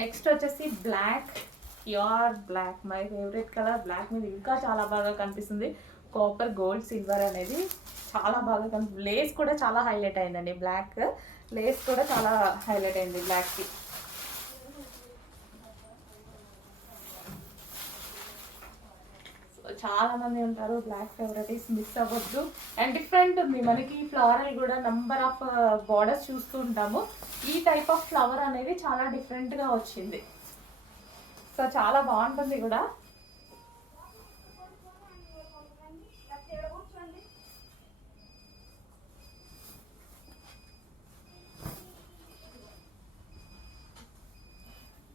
Next వచ్చేసి black, pure black, my favourite colour. Black మీద ఇంకా చాలా బాగా కనిపిస్తుంది. కాపర్, గోల్డ్, సిల్వర్ అనేది చాలా బాగా కనిపిస్తుంది. లేస్ కూడా చాలా హైలైట్ అయిందండి. బ్లాక్ లేస్ కూడా చాలా హైలైట్ అయింది బ్లాక్కి. చాలా మంది ఉంటారు బ్లాక్ ఫేవరెటీస్, మిస్ అవ్వద్దు. అండ్ డిఫరెంట్ ఉంది మనకి. ఫ్లవర్ కూడా నంబర్ ఆఫ్ బార్డర్స్ చూస్తూ ఉంటాము. ఈ టైప్ ఆఫ్ ఫ్లవర్ అనేది చాలా డిఫరెంట్గా వచ్చింది. సో చాలా బాగుంటుంది కూడా.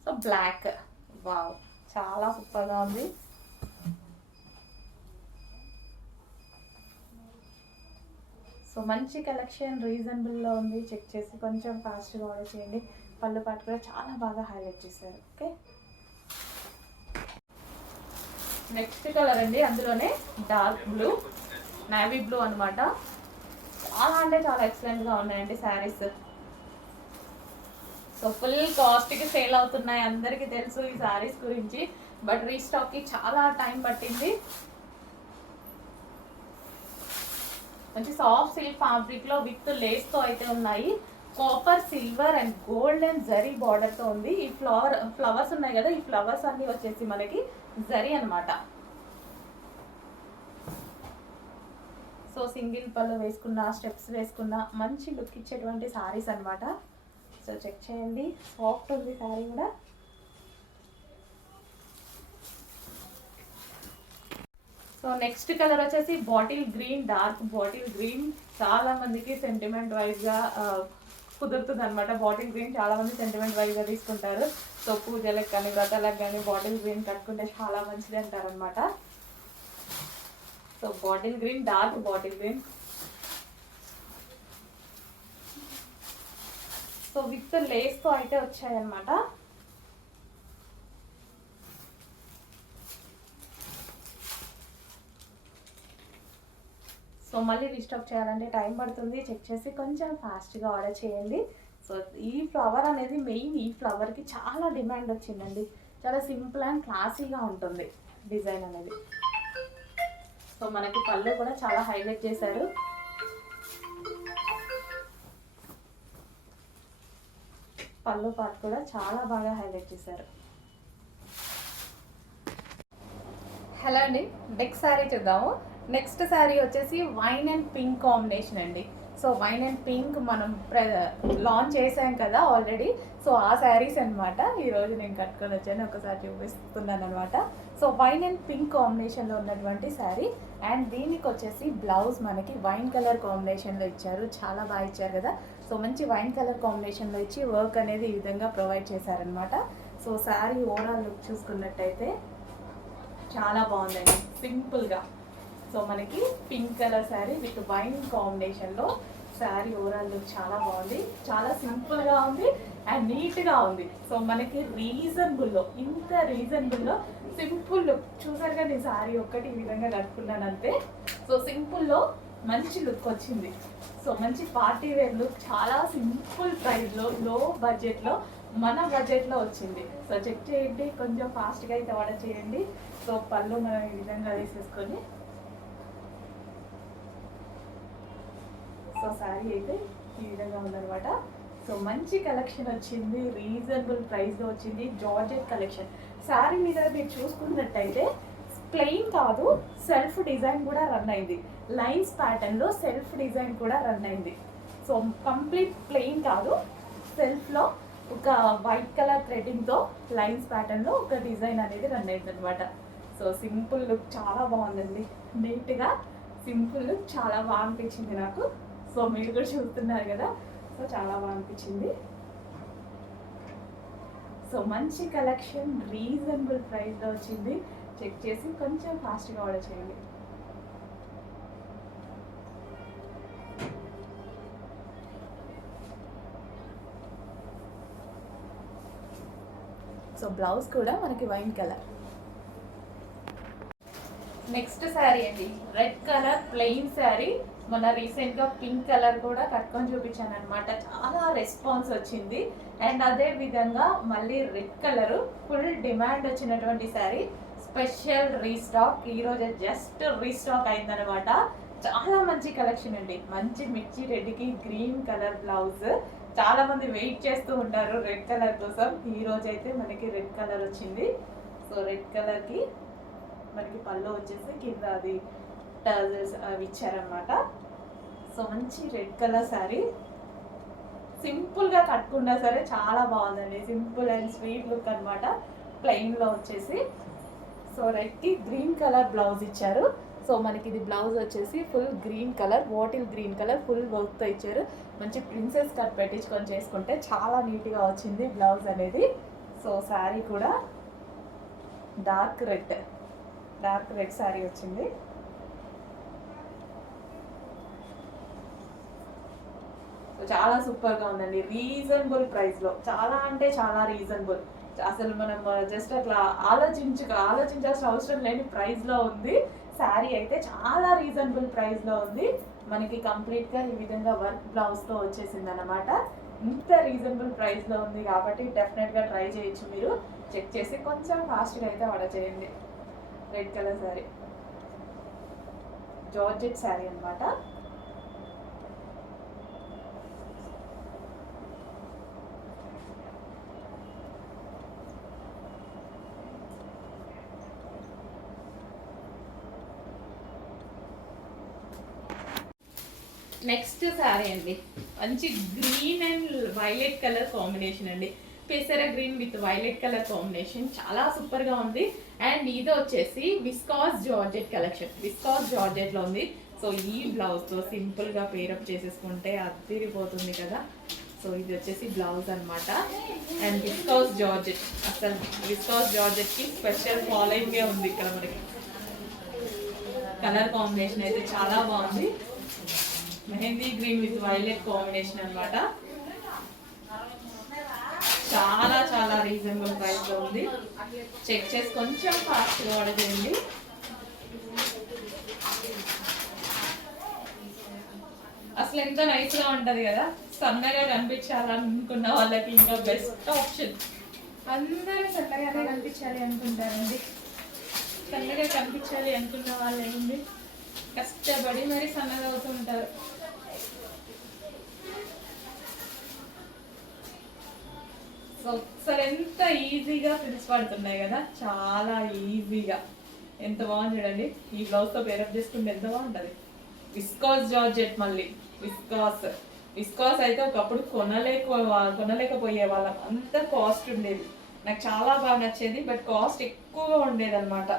సో బ్లాక్, వావ్, చాలా సూపర్గా ఉంది. సో మంచి కలెక్షన్, రీజనబుల్లో ఉంది. చెక్ చేసి కొంచెం ఫాస్ట్గా ఆర్డర్ చేయండి. పళ్ళు పాటు కూడా చాలా బాగా హైలైట్ చేశారు. ఓకే, నెక్స్ట్ కలర్ అండి, అందులోనే డార్క్ బ్లూ, నేవీ బ్లూ అనమాట. చాలా అంటే చాలా ఎక్సలెంట్గా ఉన్నాయండి శారీస్. సో ఫుల్ కాస్ట్కి సేల్ అవుతున్నాయి, అందరికీ తెలుసు ఈ శారీస్ గురించి. బట్ రీస్టాక్కి చాలా టైం పట్టింది. మంచి సాఫ్ట్ సిల్క్ ఫ్యాబ్రిక్లో విత్ లేస్తో అయితే ఉన్నాయి. Copper, silver and gold and జరీ బార్డర్తో ఉంది. ఈ ఫ్లవర్స్ ఉన్నాయి కదా, ఈ ఫ్లవర్స్ అన్నీ వచ్చేసి మనకి జరీ అనమాట. సో సింగిల్ పళ్ళు వేసుకున్న, స్టెప్స్ వేసుకున్న మంచి లుక్ ఇచ్చేటువంటి శారీస్ అనమాట. సో చెక్ చేయండి, సాఫ్ట్ ఉంది శారీ కూడా. సో నెక్స్ట్ కలర్ వచ్చేసి bottle green, dark bottle green. చాలా మందికి సెంటిమెంట్ వైజ్గా కుదురుతుంది అనమాట. బాటిల్ గ్రీన్ చాలా మంది సెంటిమెంట్ వైజ్గా తీసుకుంటారు. సో పూజలకు కానీ వ్రతాలకు కానీ బాటిల్ గ్రీన్ కట్టుకుంటే చాలా మంచిది అంటారనమాట. So bottle green, dark bottle green. So with లేస్తో అయితే వచ్చాయన్నమాట. సో మళ్ళీ రీస్టాక్ చేయాలంటే టైం పడుతుంది. చెక్ చేసి కొంచెం ఫాస్ట్గా ఆర్డర్ చేయండి. సో ఈ ఫ్లవర్ అనేది మెయిన్, ఈ ఫ్లవర్కి చాలా డిమాండ్ వచ్చిందండి. చాలా సింపుల్ అండ్ క్లాసీగా ఉంటుంది డిజైన్ అనేది. సో మనకి పళ్ళు కూడా చాలా హైలైట్ చేశారు. పళ్ళు పార్ట్ కూడా చాలా బాగా హైలైట్ చేశారు. హలో అండి, నెక్స్ట్ శారీ చూద్దాము. నెక్స్ట్ శారీ వచ్చేసి వైన్ అండ్ పింక్ కాంబినేషన్ అండి. సో వైన్ అండ్ పింక్ మనం లాంచ్ చేసాం కదా ఆల్రెడీ. సో ఆ శారీస్ అనమాట ఈరోజు నేను కట్టుకొని వచ్చాను, ఒకసారి చూపిస్తున్నాను అనమాట. సో వైన్ అండ్ పింక్ కాంబినేషన్లో ఉన్నటువంటి శారీ. అండ్ దీనికి వచ్చేసి బ్లౌజ్ మనకి వైన్ కలర్ కాంబినేషన్లో ఇచ్చారు. చాలా బాగా ఇచ్చారు కదా. సో మంచి వైన్ కలర్ కాంబినేషన్లో ఇచ్చి వర్క్ అనేది ఈ విధంగా ప్రొవైడ్ చేశారనమాట. సో శారీ ఓవరాల్ లుక్ చూసుకున్నట్టయితే చాలా బాగుందండి, సింపుల్గా. సో మనకి pink colour sari with wine కాంబినేషన్లో శారీ ఓవరాల్ లుక్ చాలా బాగుంది. చాలా సింపుల్గా ఉంది అండ్ నీట్గా ఉంది. సో మనకి రీజనబుల్లో, ఇంత రీజనబుల్లో సింపుల్ లుక్. చూసారుగా నేను శారీ ఒక్కటి ఈ విధంగా కట్టుకున్నాను అంతే. సో సింపుల్లో మంచి లుక్ వచ్చింది. సో మంచి పార్టీ వేర్ లుక్, చాలా సింపుల్ ప్రైస్లో, లో బడ్జెట్లో, మన బడ్జెట్లో వచ్చింది. సో చెక్ చేయండి, కొంచెం ఫాస్ట్గా అయితే ఆర్డర్ చేయండి. సో పళ్ళు మనం ఈ విధంగా వేసేసుకొని, సో శారీ అయితే ఈ విధంగా ఉందన్నమాట. సో మంచి కలెక్షన్ వచ్చింది, రీజనబుల్ ప్రైస్లో వచ్చింది. Georgette collection. శారీ మీద మీరు చూసుకున్నట్టయితే ప్లెయిన్ కాదు, సెల్ఫ్ డిజైన్ కూడా రన్ అయింది. లైన్స్ ప్యాటర్న్లో సెల్ఫ్ డిజైన్ కూడా రన్ అయింది. సో కంప్లీట్ ప్లెయిన్ కాదు, సెల్ఫ్లో ఒక వైట్ కలర్ థ్రెడ్డింగ్తో లైన్స్ ప్యాటర్న్లో ఒక డిజైన్ అనేది రన్ అయింది అనమాట. సో సింపుల్ లుక్ చాలా బాగుందండి, నీట్గా సింపుల్ లుక్ చాలా బాగా అనిపించింది నాకు. సో మీరు కూడా చూస్తున్నారు కదా. సో చాలా బాగా అనిపించింది. సో మంచి కలెక్షన్, రీజనబుల్ ప్రైస్లో వచ్చింది. చెక్ చేసి కొంచెం ఫాస్ట్గా ఆర్డర్ చేయండి. సో బ్లౌజ్ కూడా మనకి వైన్ కలర్. నెక్స్ట్ శారీ అండి, రెడ్ కలర్ ప్లెయిన్ శారీ. మొన్న రీసెంట్గా పింక్ కలర్ కూడా కట్టుకొని చూపించాను అనమాట. చాలా రెస్పాన్స్ వచ్చింది అండ్ అదే విధంగా మళ్ళీ రెడ్ కలర్ ఫుల్ డిమాండ్ వచ్చినటువంటి శారీ, స్పెషల్ రీస్టాక్. ఈరోజు జస్ట్ రీస్టాక్ అయిందనమాట. చాలా మంచి కలెక్షన్ అండి. మంచి మిర్చి రెడ్కి గ్రీన్ కలర్ బ్లౌజ్. చాలా మంది వెయిట్ చేస్తూ ఉంటారు రెడ్ కలర్ కోసం. ఈ రోజు అయితే మనకి రెడ్ కలర్ వచ్చింది. సో రెడ్ కలర్కి మనకి పళ్ళు వచ్చేసి కింద అది టజల్స్ అవి ఇచ్చారనమాట. సో మంచి రెడ్ కలర్ శారీ, సింపుల్గా కట్టుకున్నా సరే చాలా బాగుందండి. సింపుల్ అండ్ స్వీట్ లుక్ అనమాట. ప్లెయిన్లో వచ్చేసి సో రెడ్కి గ్రీన్ కలర్ బ్లౌజ్ ఇచ్చారు. సో మనకి ఇది బ్లౌజ్ వచ్చేసి full green colour, bottle green colour full వర్క్తో ఇచ్చారు. మంచి ప్రిన్సెస్ కట్ పెట్టించుకొని చేసుకుంటే చాలా నీట్గా వచ్చింది బ్లౌజ్ అనేది. సో శారీ కూడా డార్క్ రెడ్ శారీ వచ్చింది. చాలా సూపర్గా ఉందండి. రీజనబుల్ ప్రైస్లో, చాలా అంటే చాలా రీజనబుల్. అసలు మనం జస్ట్ అట్లా ఆలోచించాల్సిన అవసరం లేని ప్రైస్లో ఉంది. శారీ అయితే చాలా రీజనబుల్ ప్రైస్లో ఉంది. మనకి కంప్లీట్గా ఈ విధంగా వర్క్ బ్లౌజ్తో వచ్చేసింది అనమాట. ఇంత రీజనబుల్ ప్రైస్లో ఉంది కాబట్టి డెఫినెట్గా ట్రై చేయొచ్చు. మీరు చెక్ చేసి కొంచెం ఫాస్ట్గా అయితే ఆర్డర్ చేయండి. Red colour sari, georgette sari అనమాట. నెక్స్ట్ శారీ అండి, మంచి green and violet colour combination అండి. పెసర green with violet colour combination చాలా సూపర్గా ఉంది. అండ్ ఇది వచ్చేసి విస్కాస్ జార్జెట్ కలెక్షన్, విస్కాస్ జార్జెట్లో ఉంది. సో ఈ బ్లౌజ్తో సింపుల్గా పేరప్ చేసేసుకుంటే అదిరిపోతుంది కదా. సో ఇది వచ్చేసి బ్లౌజ్ అనమాట. అండ్ విస్కాస్ జార్జెట్, అసలు విస్కాస్ జార్జెట్కి స్పెషల్ ఫాలోయింగే ఉంది ఇక్కడ మనకి. కలర్ కాంబినేషన్ అయితే చాలా బాగుంది. Mehndi green with violet combination అనమాట. చాలా చాలా రీజనబుల్ ప్రైస్ లో ఉంది. చెక్ చేసి కొంచెం ఫాస్ట్గా ఆర్డర్ చేయండి. అసలు ఎంత నైస్ గా ఉంటది కదా. సన్నగా కనిపించాలనుకున్న వాళ్ళకి ఇంకా బెస్ట్ ఆప్షన్. అందరూ సన్నగానే కనిపించాలి అనుకుంటారండి. సన్నగా కనిపించాలి అనుకున్న వాళ్ళు ఏంటి కష్టపడి మరి సన్నగా అవుతూ ఉంటారు. సో ఒకసారి ఎంత ఈజీగా ఫ్రిల్స్ పడుతున్నాయి కదా, చాలా ఈజీగా. ఎంత బాగుంది చూడండి. ఈ బ్లౌజ్తో పేరప్ చేసుకుంటే ఎంత బాగుంటుంది. విస్కాస్ జార్జెట్, మళ్ళీ విస్కాస్ అయితే ఒకప్పుడు కొనలేకపోయే వాళ్ళం, అంత కాస్ట్ ఉండేది. నాకు చాలా బాగా నచ్చేది, బట్ కాస్ట్ ఎక్కువగా ఉండేది అనమాట.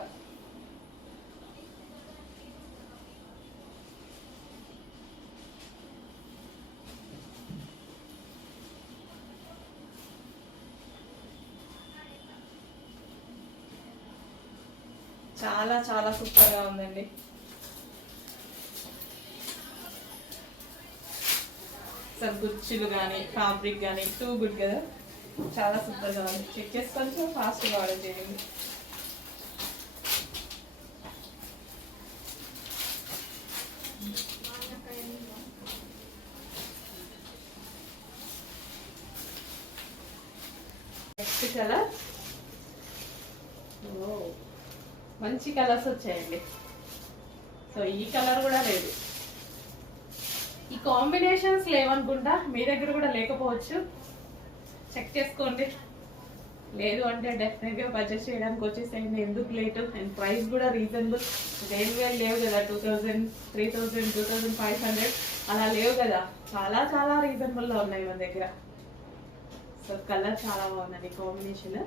చాలా చాలా సూపర్గా ఉందండి. అసలు గుచ్చులు కానీ ఫ్యాబ్రిక్ కానీ టూ గుడ్ కదా, చాలా సూపర్గా ఉంది. చెక్ చేసి కొంచెం ఫాస్ట్గా ఆర్డర్ చేయండి. నెక్స్ట్ కలర్, మంచి కలర్స్ వచ్చాయండి. సో ఈ కలర్ కూడా లేదు. ఈ కాంబినేషన్స్ లేవనుకుంటా, మీ దగ్గర కూడా లేకపోవచ్చు. చెక్ చేసుకోండి. లేదు అంటే డెఫినెట్గా పర్చేస్ చేయడానికి వచ్చేసేయండి. ఎందుకు లేటు. అండ్ ప్రైస్ కూడా రీజనబుల్. వేలు లేవు కదా, 2000, 3000, 2500 అలా లేవు కదా. చాలా చాలా రీజనబుల్లో ఉన్నాయి మన దగ్గర. సో కలర్ చాలా బాగుందండి. కాంబినేషన్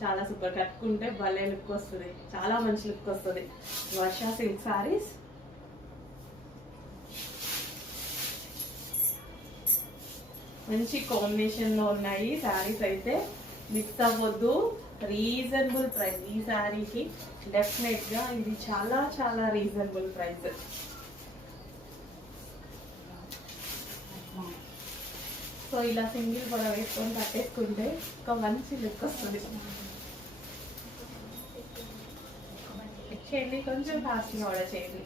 చాలా సూపర్. కట్టుకుంటే భలే లుక్ వస్తుంది, చాలా మంచి లుక్ వస్తుంది. వర్ష సిల్క్ సారీస్. మంచి కాంబినేషన్లో ఉన్నాయి శారీస్ అయితే. మిస్ అవ్వద్దు. రీజనబుల్ ప్రైస్ ఈ శారీకి. డెఫినెట్గా ఇది చాలా చాలా రీజనబుల్ ప్రైస్. సో ఇలా సింగిల్ కూడా వేసుకొని కట్టేసుకుంటే ఒక మంచి లుక్ వస్తుంది. చేయండి, కొంచెం ఫాస్ట్గా ఆర్డర్ చేయండి.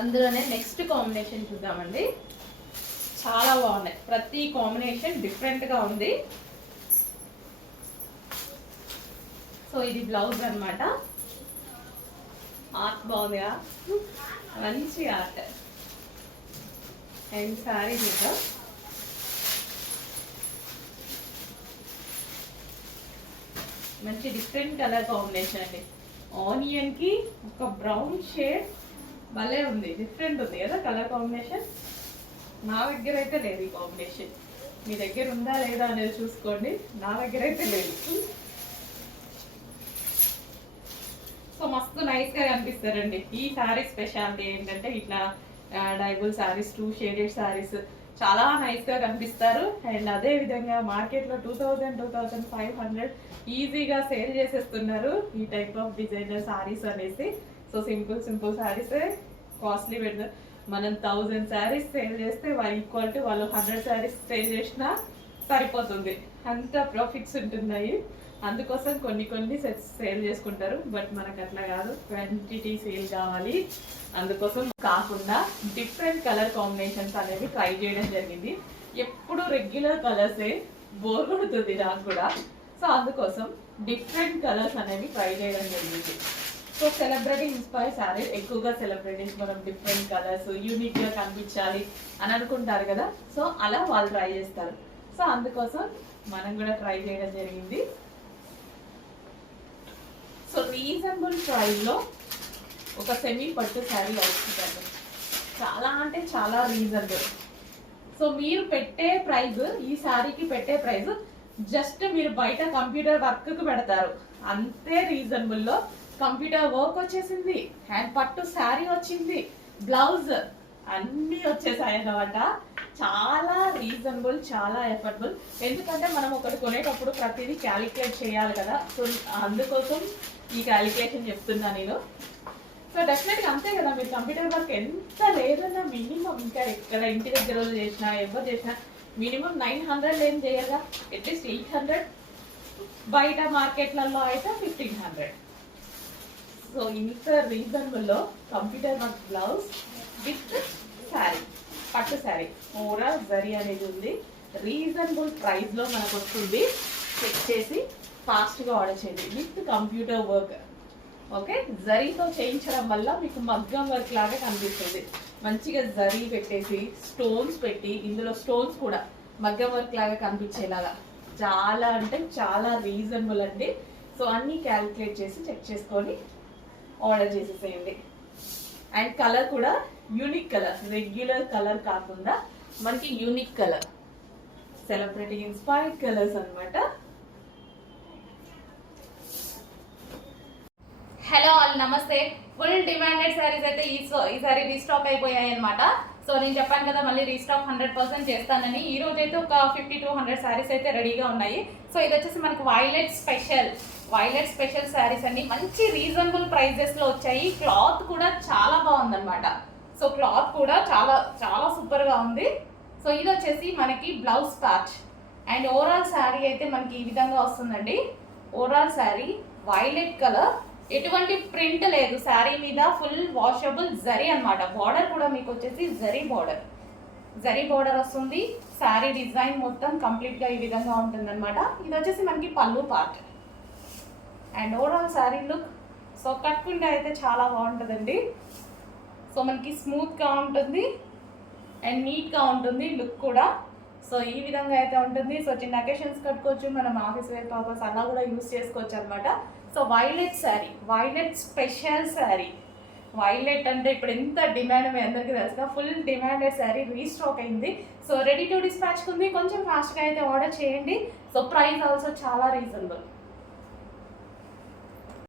అందులోనే నెక్స్ట్ కాంబినేషన్ చూద్దామండి. చాలా బాగున్నాయి, ప్రతి కాంబినేషన్ డిఫరెంట్గా ఉంది. సో ఇది బ్లౌజ్ అనమాట. ఆర్ట్ బాగుందిగా, మంచి ఆర్ట్. అండ్ సారీ చూద్దాం. మంచి డిఫరెంట్ కలర్ కాంబినేషన్ అండి. ఆనియన్ కి ఒక బ్రౌన్ షేడ్ భలే ఉంది, డిఫరెంట్ ఉంది కదా కలర్ కాంబినేషన్. నా దగ్గర అయితే లేదు ఈ కాంబినేషన్. మీ దగ్గర ఉందా లేదా అనేది చూసుకోండి. నా దగ్గర అయితే లేదు. సో మస్తు నైస్గా కనిపిస్తారండి. ఈ శారీ స్పెషాలిటీ ఏంటంటే ఇట్లా డైబుల్ శారీస్, 2 షేడెడ్ శారీస్ చాలా నైస్గా కనిపిస్తారు. అండ్ అదే విధంగా మార్కెట్లో 2000, 2500 ఈజీగా సేల్ చేసేస్తున్నారు ఈ టైప్ ఆఫ్ డిజైనర్ శారీస్ అనేసి. సో సింపుల్ శారీసే కాస్ట్లీ పెడతారు. మనం 1000 శారీస్ సేల్ చేస్తే ఈక్వల్ టు వాళ్ళు 100 శారీస్ సేల్ చేసినా సరిపోతుంది, అంత ప్రాఫిట్స్ ఉంటున్నాయి. అందుకోసం కొన్ని సెట్స్ సేల్ చేసుకుంటారు. బట్ మనకు అట్లా కాదు, క్వాంటిటీ సేల్ కావాలి. అందుకోసం కాకుండా డిఫరెంట్ కలర్ కాంబినేషన్స్ అనేవి ట్రై చేయడం జరిగింది. ఎప్పుడు రెగ్యులర్ కలర్సే బోర్ కొడుతుంది నాకు కూడా. సో అందుకోసం డిఫరెంట్ కలర్స్ అనేవి ట్రై చేయడం జరిగింది. సో సెలబ్రిటీ ఇన్స్పైర్ శారీ, ఎక్కువగా సెలబ్రిటీస్ మనం డిఫరెంట్ కలర్స్ యూనిక్గా కనిపించాలి అని అనుకుంటారు కదా. సో అలా వాళ్ళు ట్రై చేస్తారు. సో అందుకోసం మనం కూడా ట్రై చేయడం జరిగింది. సో రీజనబుల్ ప్రైస్లో ఒక సెమీ పట్టు శారీ వస్తుందండి. చాలా అంటే చాలా రీజనబుల్. సో మీరు పెట్టే ప్రైస్, ఈ శారీకి పెట్టే ప్రైస్ జస్ట్ మీరు బయట కంప్యూటర్ వర్క్కి పెడతారు అంతే. రీజనబుల్లో కంప్యూటర్ వర్క్ వచ్చేసింది, హ్యాండ్ పట్టు శారీ వచ్చింది, బ్లౌజ్ అన్నీ వచ్చేసాయి అన్నమాట. చాలా రీజనబుల్, చాలా ఎఫర్డబుల్. ఎందుకంటే మనం ఒకటి కొనేటప్పుడు ప్రతిదీ క్యాలిక్యులేట్ చేయాలి కదా. సో అందుకోసం ఈ క్యాలిక్యులేషన్ చెప్తున్నా నేను. సో డెఫినెట్గా అంతే కదా, మీరు కంప్యూటర్ వర్క్ ఎంత లేదన్నా మినిమం, ఇంకా ఎక్కడ ఇంటి దగ్గర చేసినా ఎవరు చేసినా మినిమం 900 ఏం చేయగా అట్లీస్ట్ 800, బయట మార్కెట్లలో అయితే 1500. సో ఇంత రీజనబుల్లో computer work blouse with sari, పట్టు శారీ, ఓవరాల్ జరీ అనేది ఉంది. రీజనబుల్ ప్రైస్లో మనకు వస్తుంది. చెక్ చేసి ఫాస్ట్గా ఆర్డర్ చేయండి విత్ కంప్యూటర్ వర్క్. ఓకే, జరీతో చేయించడం వల్ల మీకు మగ్గం వర్క్ లాగా కనిపిస్తుంది. మంచిగా జరీ పెట్టేసి స్టోన్స్ పెట్టి, ఇందులో స్టోన్స్ కూడా మగ్గం వర్క్ లాగా కనిపించేలాగా చాలా అంటే చాలా రీజనబుల్ అండి. సో అన్నీ క్యాలిక్యులేట్ చేసి చెక్ చేసుకొని ఆర్డర్ చేసేసేయండి. అండ్ కలర్ కూడా యూనిక్ కలర్, రెగ్యులర్ కలర్ కాకుండా మనకి unique colour, celebrity inspired colours అనమాట. హలో ఆల్, నమస్తే. ఫుల్ డిమాండెడ్ శారీస్ అయితే ఈసారి రీస్టాక్ అయిపోయాయి అనమాట. సో నేను చెప్పాను కదా మళ్ళీ రీస్టాక్ 100% చేస్తానని. ఈ రోజు అయితే ఒక 50 to 100 శారీస్ అయితే రెడీగా ఉన్నాయి. సో ఇది వచ్చేసి మనకి వైలెట్ స్పెషల్ శారీస్ అండి. మంచి రీజనబుల్ ప్రైజెస్లో వచ్చాయి. క్లాత్ కూడా చాలా బాగుందన్నమాట. సో క్లాత్ కూడా చాలా చాలా సూపర్గా ఉంది. సో ఇది వచ్చేసి మనకి blouse patch. And overall sari అయితే మనకి ఈ విధంగా వస్తుందండి. ఓవరాల్ శారీ వైలెట్ కలర్, ఎటువంటి ప్రింట్ లేదు శారీ మీద, ఫుల్ వాషబుల్ జరీ అనమాట. బార్డర్ కూడా మీకు వచ్చేసి జరీ బార్డర్ వస్తుంది. శారీ డిజైన్ మొత్తం కంప్లీట్గా ఈ విధంగా ఉంటుందన్నమాట. ఇది వచ్చేసి మనకి పళ్ళు part. And overall sari look, so కట్టుకుంటే అయితే చాలా బాగుంటుందండి. సో మనకి స్మూత్గా ఉంటుంది అండ్ నీట్గా ఉంటుంది లుక్ కూడా. సో ఈ విధంగా అయితే ఉంటుంది. సో చిన్న అకేషన్స్ కట్టుకోవచ్చు, మనం ఆఫీస్ వేర్ పర్పస్ అలా కూడా యూస్ చేసుకోవచ్చు అనమాట. So violet sari, violet special sari. Violet అంటే ఇప్పుడు ఎంత డిమాండ్ మీ అందరికీ తెలుసుగా, ఫుల్ డిమాండెడ్ శారీ రీస్టాక్ అయింది. సో రెడీ టు డిస్పాచ్ ఉంది. కొంచెం ఫాస్ట్గా అయితే ఆర్డర్ చేయండి. సో ప్రైస్ ఆల్సో చాలా రీజనబుల్.